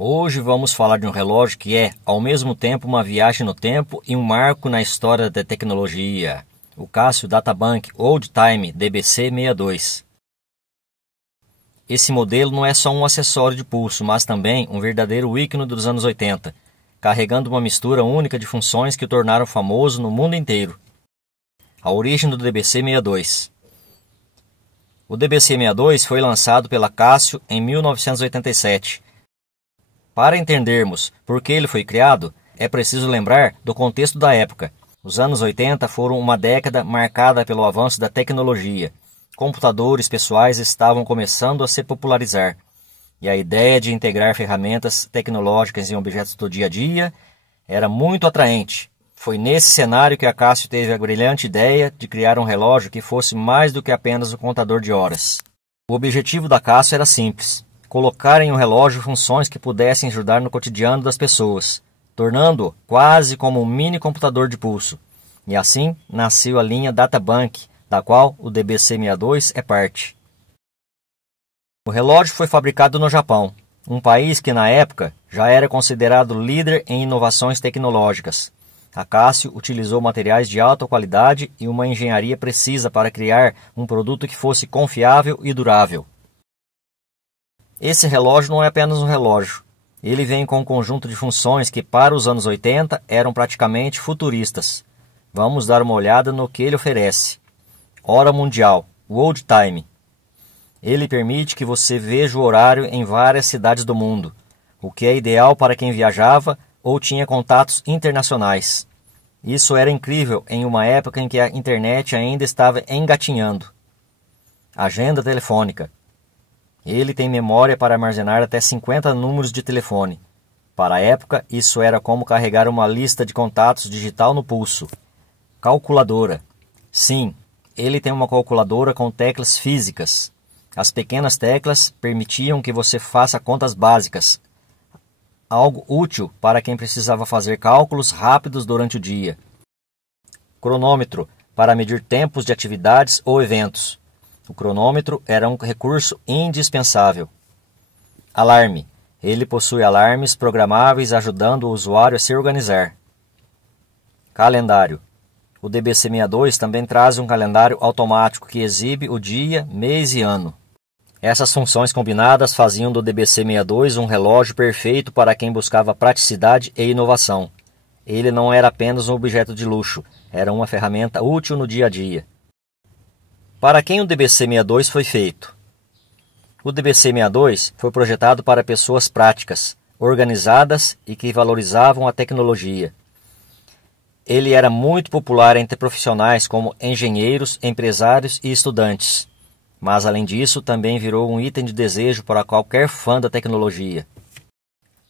Hoje vamos falar de um relógio que é, ao mesmo tempo, uma viagem no tempo e um marco na história da tecnologia. O Casio Databank Old Time DBC62. Esse modelo não é só um acessório de pulso, mas também um verdadeiro ícone dos anos 80, carregando uma mistura única de funções que o tornaram famoso no mundo inteiro. A origem do DBC62. O DBC62 foi lançado pela Casio em 1987. Para entendermos por que ele foi criado, é preciso lembrar do contexto da época. Os anos 80 foram uma década marcada pelo avanço da tecnologia. Computadores pessoais estavam começando a se popularizar, e a ideia de integrar ferramentas tecnológicas em objetos do dia a dia era muito atraente. Foi nesse cenário que a Casio teve a brilhante ideia de criar um relógio que fosse mais do que apenas um contador de horas. O objetivo da Casio era simples: colocar em um relógio funções que pudessem ajudar no cotidiano das pessoas, tornando-o quase como um mini computador de pulso. E assim nasceu a linha Databank, da qual o DBC62 é parte. O relógio foi fabricado no Japão, um país que na época já era considerado líder em inovações tecnológicas. A Casio utilizou materiais de alta qualidade e uma engenharia precisa para criar um produto que fosse confiável e durável. Esse relógio não é apenas um relógio. Ele vem com um conjunto de funções que para os anos 80 eram praticamente futuristas. Vamos dar uma olhada no que ele oferece. Hora mundial, World Time. Ele permite que você veja o horário em várias cidades do mundo, o que é ideal para quem viajava ou tinha contatos internacionais. Isso era incrível em uma época em que a internet ainda estava engatinhando. Agenda telefônica. Ele tem memória para armazenar até 50 números de telefone. Para a época, isso era como carregar uma lista de contatos digital no pulso. Calculadora. Sim, ele tem uma calculadora com teclas físicas. As pequenas teclas permitiam que você faça contas básicas, algo útil para quem precisava fazer cálculos rápidos durante o dia. Cronômetro, para medir tempos de atividades ou eventos. O cronômetro era um recurso indispensável. Alarme. Ele possui alarmes programáveis ajudando o usuário a se organizar. Calendário. O DBC62 também traz um calendário automático que exibe o dia, mês e ano. Essas funções combinadas faziam do DBC62 um relógio perfeito para quem buscava praticidade e inovação. Ele não era apenas um objeto de luxo, era uma ferramenta útil no dia a dia. Para quem o DBC62 foi feito? O DBC62 foi projetado para pessoas práticas, organizadas e que valorizavam a tecnologia. Ele era muito popular entre profissionais como engenheiros, empresários e estudantes. Mas, além disso, também virou um item de desejo para qualquer fã da tecnologia.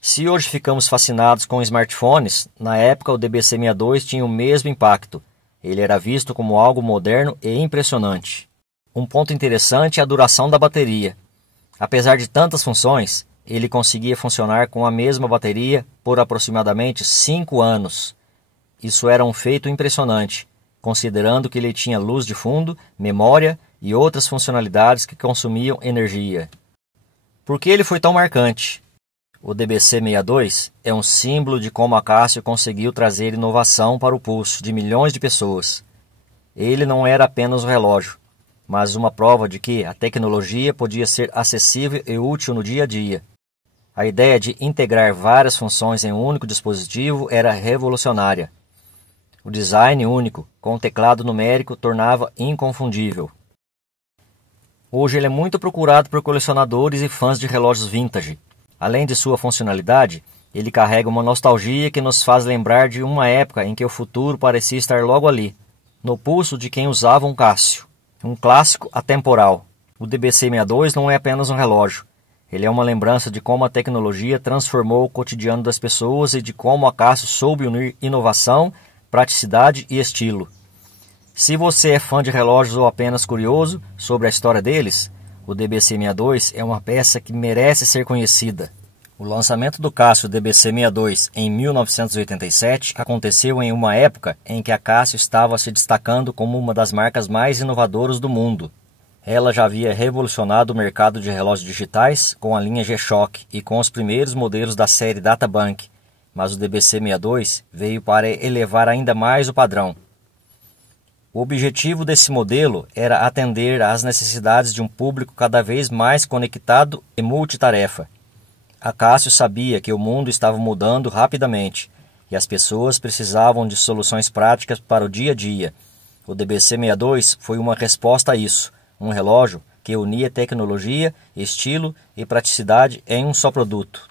Se hoje ficamos fascinados com smartphones, na época o DBC62 tinha o mesmo impacto. Ele era visto como algo moderno e impressionante. Um ponto interessante é a duração da bateria. Apesar de tantas funções, ele conseguia funcionar com a mesma bateria por aproximadamente 5 anos. Isso era um feito impressionante, considerando que ele tinha luz de fundo, memória e outras funcionalidades que consumiam energia. Por que ele foi tão marcante? O DBC62 é um símbolo de como a Casio conseguiu trazer inovação para o pulso de milhões de pessoas. Ele não era apenas um relógio, mas uma prova de que a tecnologia podia ser acessível e útil no dia a dia. A ideia de integrar várias funções em um único dispositivo era revolucionária. O design único, com o teclado numérico, tornava inconfundível. Hoje ele é muito procurado por colecionadores e fãs de relógios vintage. Além de sua funcionalidade, ele carrega uma nostalgia que nos faz lembrar de uma época em que o futuro parecia estar logo ali, no pulso de quem usava um Casio. Um clássico atemporal. O DBC62 não é apenas um relógio. Ele é uma lembrança de como a tecnologia transformou o cotidiano das pessoas e de como a Casio soube unir inovação, praticidade e estilo. Se você é fã de relógios ou apenas curioso sobre a história deles, o DBC62 é uma peça que merece ser conhecida. O lançamento do Casio DBC62 em 1987 aconteceu em uma época em que a Casio estava se destacando como uma das marcas mais inovadoras do mundo. Ela já havia revolucionado o mercado de relógios digitais com a linha G-Shock e com os primeiros modelos da série Databank, mas o DBC-62 veio para elevar ainda mais o padrão. O objetivo desse modelo era atender às necessidades de um público cada vez mais conectado e multitarefa. A Casio sabia que o mundo estava mudando rapidamente e as pessoas precisavam de soluções práticas para o dia a dia. O DBC-62 foi uma resposta a isso, um relógio que unia tecnologia, estilo e praticidade em um só produto.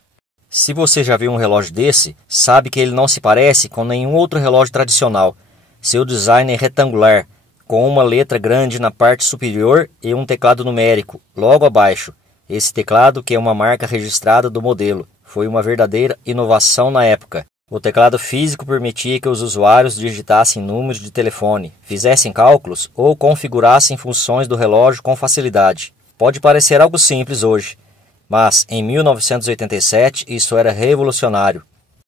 Se você já viu um relógio desse, sabe que ele não se parece com nenhum outro relógio tradicional. Seu design é retangular, com uma letra grande na parte superior e um teclado numérico logo abaixo. Esse teclado, que é uma marca registrada do modelo, foi uma verdadeira inovação na época. O teclado físico permitia que os usuários digitassem números de telefone, fizessem cálculos ou configurassem funções do relógio com facilidade. Pode parecer algo simples hoje, mas em 1987 isso era revolucionário.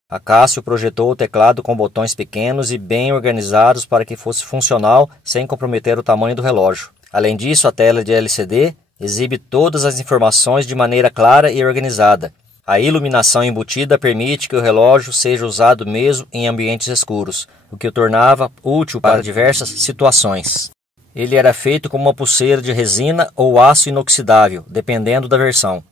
A Casio projetou o teclado com botões pequenos e bem organizados para que fosse funcional sem comprometer o tamanho do relógio. Além disso, a tela de LCD exibe todas as informações de maneira clara e organizada. A iluminação embutida permite que o relógio seja usado mesmo em ambientes escuros, o que o tornava útil para diversas situações. Ele era feito com uma pulseira de resina ou aço inoxidável, dependendo da versão.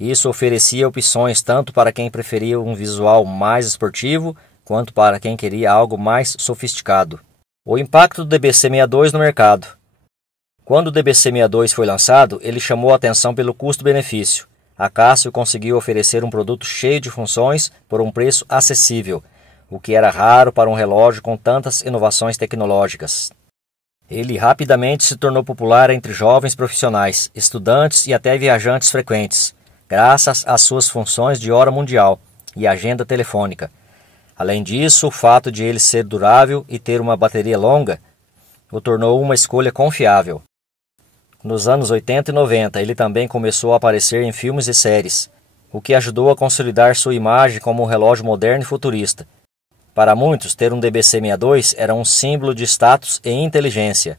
Isso oferecia opções tanto para quem preferia um visual mais esportivo, quanto para quem queria algo mais sofisticado. O impacto do DBC-62 no mercado. Quando o DBC-62 foi lançado, ele chamou a atenção pelo custo-benefício. A Casio conseguiu oferecer um produto cheio de funções por um preço acessível, o que era raro para um relógio com tantas inovações tecnológicas. Ele rapidamente se tornou popular entre jovens profissionais, estudantes e até viajantes frequentes, graças às suas funções de hora mundial e agenda telefônica. Além disso, o fato de ele ser durável e ter uma bateria longa o tornou uma escolha confiável. Nos anos 80 e 90, ele também começou a aparecer em filmes e séries, o que ajudou a consolidar sua imagem como um relógio moderno e futurista. Para muitos, ter um DBC-62 era um símbolo de status e inteligência.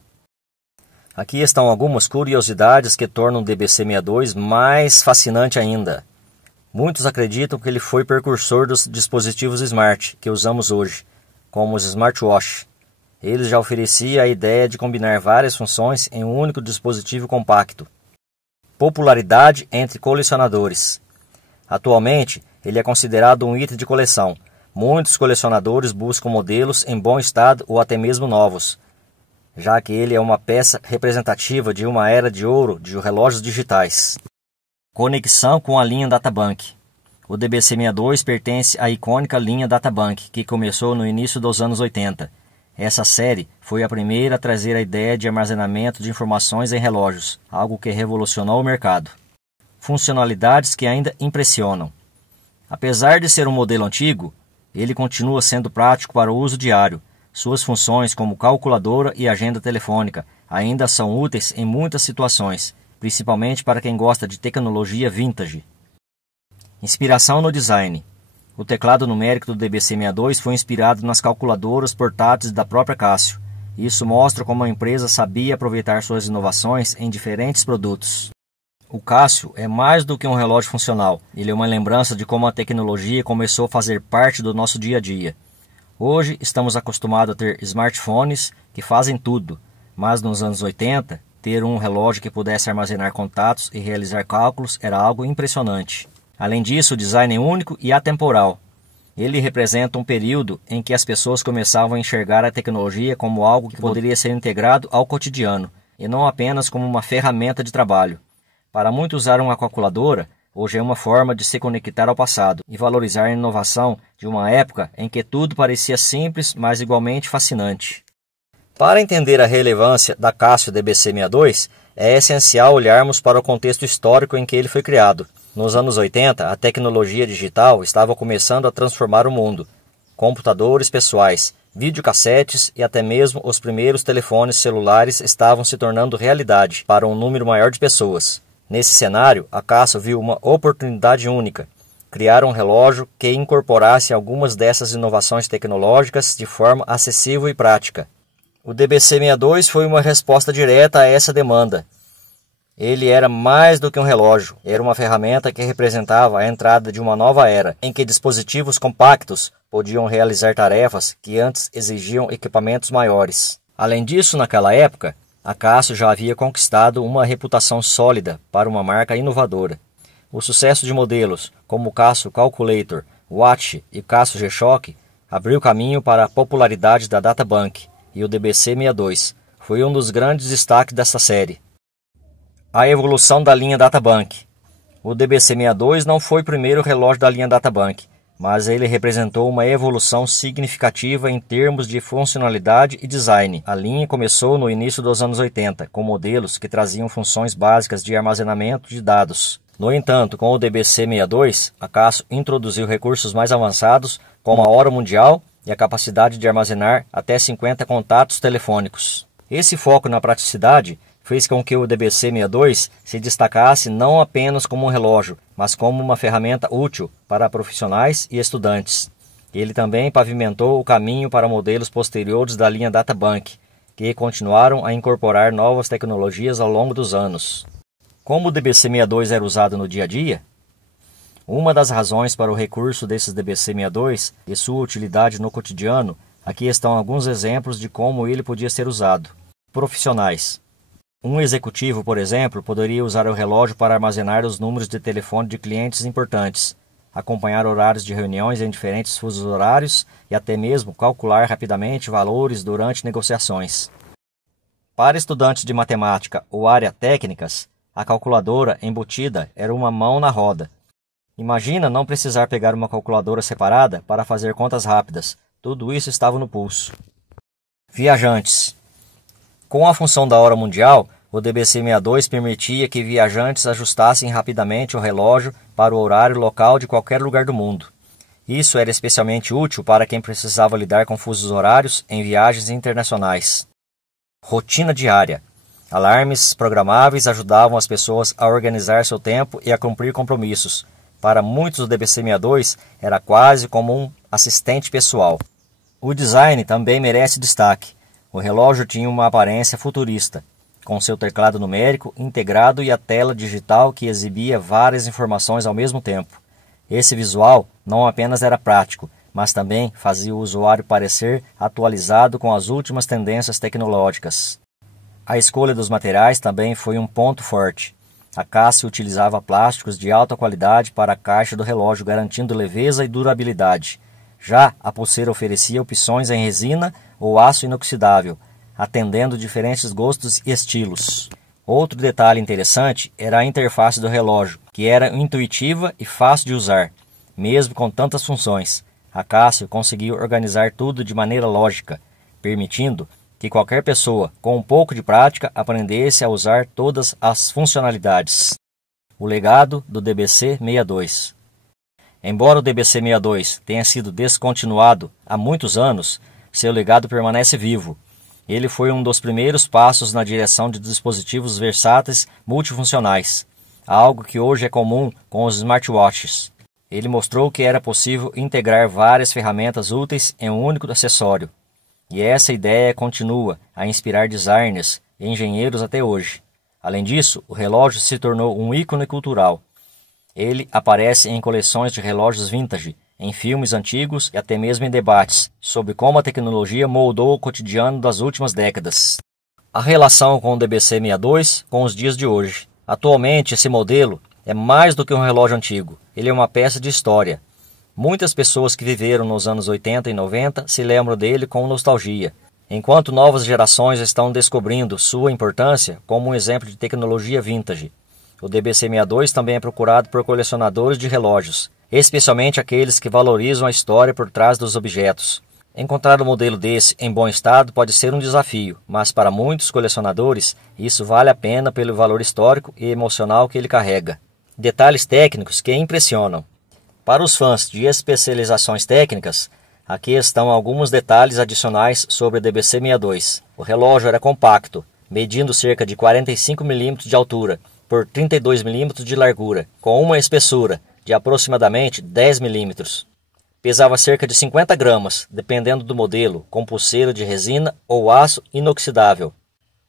Aqui estão algumas curiosidades que tornam o DBC-62 mais fascinante ainda. Muitos acreditam que ele foi precursor dos dispositivos smart que usamos hoje, como os smartwatch. Ele já oferecia a ideia de combinar várias funções em um único dispositivo compacto. Popularidade entre colecionadores. Atualmente, ele é considerado um item de coleção. Muitos colecionadores buscam modelos em bom estado ou até mesmo novos, já que ele é uma peça representativa de uma era de ouro de relógios digitais. Conexão com a linha Databank. O DBC-62 pertence à icônica linha Databank, que começou no início dos anos 80. Essa série foi a primeira a trazer a ideia de armazenamento de informações em relógios, algo que revolucionou o mercado. Funcionalidades que ainda impressionam. Apesar de ser um modelo antigo, ele continua sendo prático para o uso diário. Suas funções como calculadora e agenda telefônica ainda são úteis em muitas situações, principalmente para quem gosta de tecnologia vintage. Inspiração no design. O teclado numérico do DBC-62 foi inspirado nas calculadoras portáteis da própria Casio. Isso mostra como a empresa sabia aproveitar suas inovações em diferentes produtos. O Casio é mais do que um relógio funcional. Ele é uma lembrança de como a tecnologia começou a fazer parte do nosso dia a dia. Hoje estamos acostumados a ter smartphones que fazem tudo, mas nos anos 80, ter um relógio que pudesse armazenar contatos e realizar cálculos era algo impressionante. Além disso, o design é único e atemporal. Ele representa um período em que as pessoas começavam a enxergar a tecnologia como algo que poderia ser integrado ao cotidiano, e não apenas como uma ferramenta de trabalho. Para muitos, usar uma calculadora hoje é uma forma de se conectar ao passado e valorizar a inovação de uma época em que tudo parecia simples, mas igualmente fascinante. Para entender a relevância da Casio DBC-62, é essencial olharmos para o contexto histórico em que ele foi criado. Nos anos 80, a tecnologia digital estava começando a transformar o mundo. Computadores pessoais, videocassetes e até mesmo os primeiros telefones celulares estavam se tornando realidade para um número maior de pessoas. Nesse cenário, a Casio viu uma oportunidade única: criar um relógio que incorporasse algumas dessas inovações tecnológicas de forma acessível e prática. O DBC-62 foi uma resposta direta a essa demanda. Ele era mais do que um relógio, era uma ferramenta que representava a entrada de uma nova era, em que dispositivos compactos podiam realizar tarefas que antes exigiam equipamentos maiores. Além disso, naquela época, a Casio já havia conquistado uma reputação sólida para uma marca inovadora. O sucesso de modelos como o Casio Calculator, Watch e o Casio G-Shock abriu caminho para a popularidade da Databank, e o DBC-62 foi um dos grandes destaques dessa série. A evolução da linha Databank. O DBC-62 não foi o primeiro relógio da linha Databank, mas ele representou uma evolução significativa em termos de funcionalidade e design. A linha começou no início dos anos 80, com modelos que traziam funções básicas de armazenamento de dados. No entanto, com o DBC-62, a Casio introduziu recursos mais avançados, como a hora mundial e a capacidade de armazenar até 50 contatos telefônicos. Esse foco na praticidade fez com que o DBC-62 se destacasse não apenas como um relógio, mas como uma ferramenta útil para profissionais e estudantes. Ele também pavimentou o caminho para modelos posteriores da linha Databank, que continuaram a incorporar novas tecnologias ao longo dos anos. Como o DBC-62 era usado no dia a dia, uma das razões para o recurso desses DBC-62 e sua utilidade no cotidiano, aqui estão alguns exemplos de como ele podia ser usado. Profissionais. Um executivo, por exemplo, poderia usar o relógio para armazenar os números de telefone de clientes importantes, acompanhar horários de reuniões em diferentes fusos horários e até mesmo calcular rapidamente valores durante negociações. Para estudantes de matemática ou área técnicas, a calculadora embutida era uma mão na roda. Imagina não precisar pegar uma calculadora separada para fazer contas rápidas. Tudo isso estava no pulso. Viajantes. Com a função da hora mundial, o DBC-62 permitia que viajantes ajustassem rapidamente o relógio para o horário local de qualquer lugar do mundo. Isso era especialmente útil para quem precisava lidar com fusos horários em viagens internacionais. Rotina diária. Alarmes programáveis ajudavam as pessoas a organizar seu tempo e a cumprir compromissos. Para muitos, o DBC-62 era quase como um assistente pessoal. O design também merece destaque. O relógio tinha uma aparência futurista, com seu teclado numérico integrado e a tela digital que exibia várias informações ao mesmo tempo. Esse visual não apenas era prático, mas também fazia o usuário parecer atualizado com as últimas tendências tecnológicas. A escolha dos materiais também foi um ponto forte. A Casio utilizava plásticos de alta qualidade para a caixa do relógio, garantindo leveza e durabilidade. Já a pulseira oferecia opções em resina ou aço inoxidável, atendendo diferentes gostos e estilos. Outro detalhe interessante era a interface do relógio, que era intuitiva e fácil de usar, mesmo com tantas funções. A Casio conseguiu organizar tudo de maneira lógica, permitindo que qualquer pessoa com um pouco de prática aprendesse a usar todas as funcionalidades. O legado do DBC-62. Embora o DBC-62 tenha sido descontinuado há muitos anos, seu legado permanece vivo. Ele foi um dos primeiros passos na direção de dispositivos versáteis multifuncionais, algo que hoje é comum com os smartwatches. Ele mostrou que era possível integrar várias ferramentas úteis em um único acessório. E essa ideia continua a inspirar designers e engenheiros até hoje. Além disso, o relógio se tornou um ícone cultural. Ele aparece em coleções de relógios vintage, em filmes antigos e até mesmo em debates sobre como a tecnologia moldou o cotidiano das últimas décadas. A relação com o DBC-62 com os dias de hoje. Atualmente, esse modelo é mais do que um relógio antigo. Ele é uma peça de história. Muitas pessoas que viveram nos anos 80 e 90 se lembram dele com nostalgia, enquanto novas gerações estão descobrindo sua importância como um exemplo de tecnologia vintage. O DBC-62 também é procurado por colecionadores de relógios, especialmente aqueles que valorizam a história por trás dos objetos. Encontrar um modelo desse em bom estado pode ser um desafio, mas para muitos colecionadores isso vale a pena pelo valor histórico e emocional que ele carrega. Detalhes técnicos que impressionam. Para os fãs de especializações técnicas, aqui estão alguns detalhes adicionais sobre o DBC-62. O relógio era compacto, medindo cerca de 45 mm de altura por 32 mm de largura, com uma espessura de aproximadamente 10 mm. Pesava cerca de 50 gramas, dependendo do modelo, com pulseira de resina ou aço inoxidável.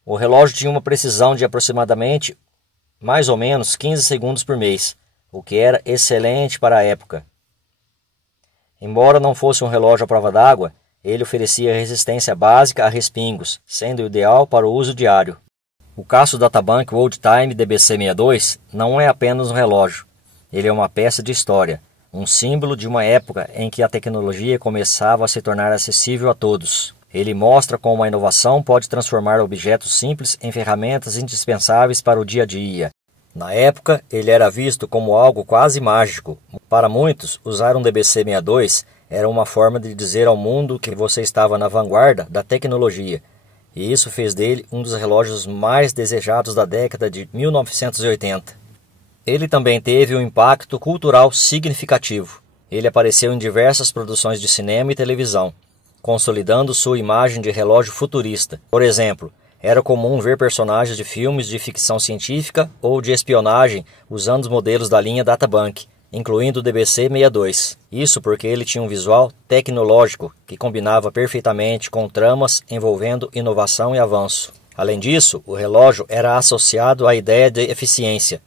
O relógio tinha uma precisão de aproximadamente mais ou menos 15 segundos por mês, o que era excelente para a época. Embora não fosse um relógio à prova d'água, ele oferecia resistência básica a respingos, sendo ideal para o uso diário. O Casio Databank Old Time DBC62 não é apenas um relógio, ele é uma peça de história, um símbolo de uma época em que a tecnologia começava a se tornar acessível a todos. Ele mostra como a inovação pode transformar objetos simples em ferramentas indispensáveis para o dia a dia. Na época, ele era visto como algo quase mágico. Para muitos, usar um DBC62 era uma forma de dizer ao mundo que você estava na vanguarda da tecnologia, e isso fez dele um dos relógios mais desejados da década de 1980. Ele também teve um impacto cultural significativo. Ele apareceu em diversas produções de cinema e televisão, consolidando sua imagem de relógio futurista. Por exemplo, era comum ver personagens de filmes de ficção científica ou de espionagem usando os modelos da linha Databank, incluindo o DBC62. Isso porque ele tinha um visual tecnológico que combinava perfeitamente com tramas envolvendo inovação e avanço. Além disso, o relógio era associado à ideia de eficiência.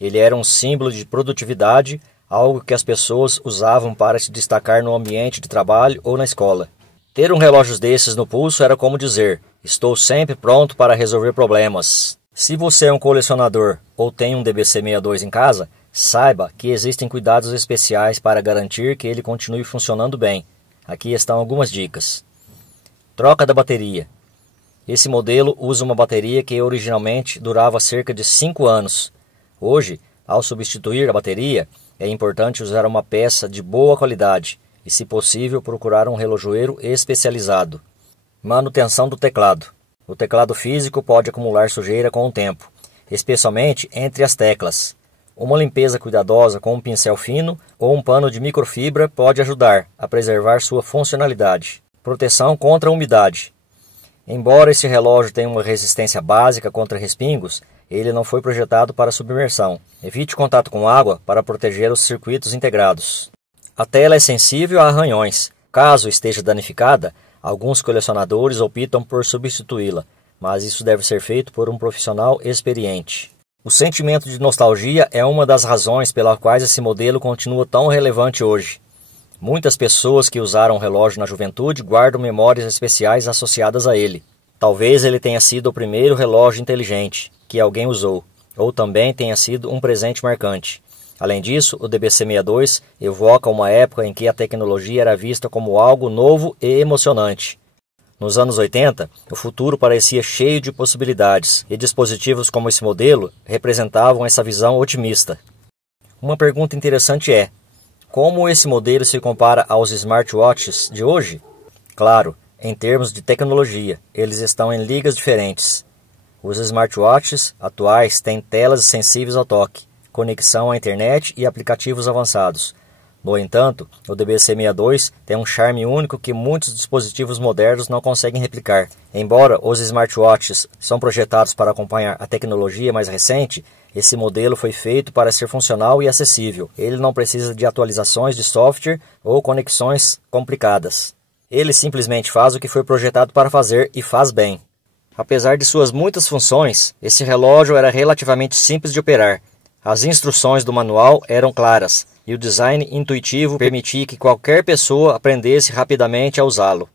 Ele era um símbolo de produtividade, algo que as pessoas usavam para se destacar no ambiente de trabalho ou na escola. Ter um relógio desses no pulso era como dizer: estou sempre pronto para resolver problemas. Se você é um colecionador ou tem um DBC62 em casa, saiba que existem cuidados especiais para garantir que ele continue funcionando bem. Aqui estão algumas dicas. Troca da bateria. Esse modelo usa uma bateria que originalmente durava cerca de 5 anos. Hoje, ao substituir a bateria, é importante usar uma peça de boa qualidade e, se possível, procurar um relojoeiro especializado. Manutenção do teclado. O teclado físico pode acumular sujeira com o tempo, especialmente entre as teclas. Uma limpeza cuidadosa com um pincel fino ou um pano de microfibra pode ajudar a preservar sua funcionalidade. Proteção contra a umidade. Embora esse relógio tenha uma resistência básica contra respingos, ele não foi projetado para submersão. Evite contato com água para proteger os circuitos integrados. A tela é sensível a arranhões. Caso esteja danificada, alguns colecionadores optam por substituí-la, mas isso deve ser feito por um profissional experiente. O sentimento de nostalgia é uma das razões pela quais esse modelo continua tão relevante hoje. Muitas pessoas que usaram o relógio na juventude guardam memórias especiais associadas a ele. Talvez ele tenha sido o primeiro relógio inteligente que alguém usou, ou também tenha sido um presente marcante. Além disso, o DBC62 evoca uma época em que a tecnologia era vista como algo novo e emocionante. Nos anos 80, o futuro parecia cheio de possibilidades, e dispositivos como esse modelo representavam essa visão otimista. Uma pergunta interessante é: como esse modelo se compara aos smartwatches de hoje? Claro, em termos de tecnologia, eles estão em ligas diferentes. Os smartwatches atuais têm telas sensíveis ao toque, conexão à internet e aplicativos avançados. No entanto, o DBC62 tem um charme único que muitos dispositivos modernos não conseguem replicar. Embora os smartwatches são projetados para acompanhar a tecnologia mais recente, esse modelo foi feito para ser funcional e acessível. Ele não precisa de atualizações de software ou conexões complicadas. Ele simplesmente faz o que foi projetado para fazer e faz bem. Apesar de suas muitas funções, esse relógio era relativamente simples de operar. As instruções do manual eram claras, e o design intuitivo permitia que qualquer pessoa aprendesse rapidamente a usá-lo.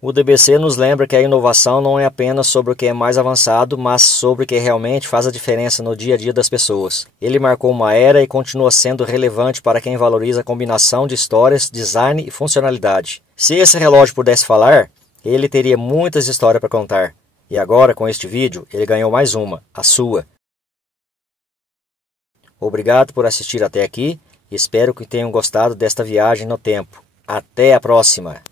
O DBC nos lembra que a inovação não é apenas sobre o que é mais avançado, mas sobre o que realmente faz a diferença no dia a dia das pessoas. Ele marcou uma era e continua sendo relevante para quem valoriza a combinação de histórias, design e funcionalidade. Se esse relógio pudesse falar, ele teria muitas histórias para contar. E agora, com este vídeo, ele ganhou mais uma, a sua. Obrigado por assistir até aqui e espero que tenham gostado desta viagem no tempo. Até a próxima!